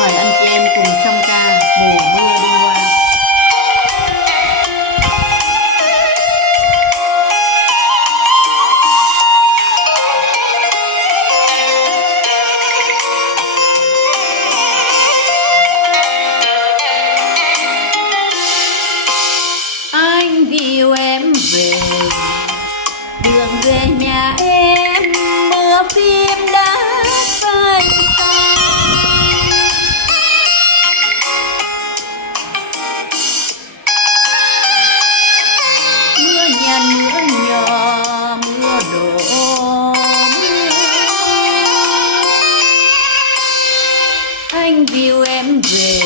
Mời anh chị em cùng song ca mùa mưa đi qua. Anh dìu em về, đường về nhà em mưa phim đã phai xa. Mưa nhàn mưa nhỏ mưa đổ mưa. Anh dìu em về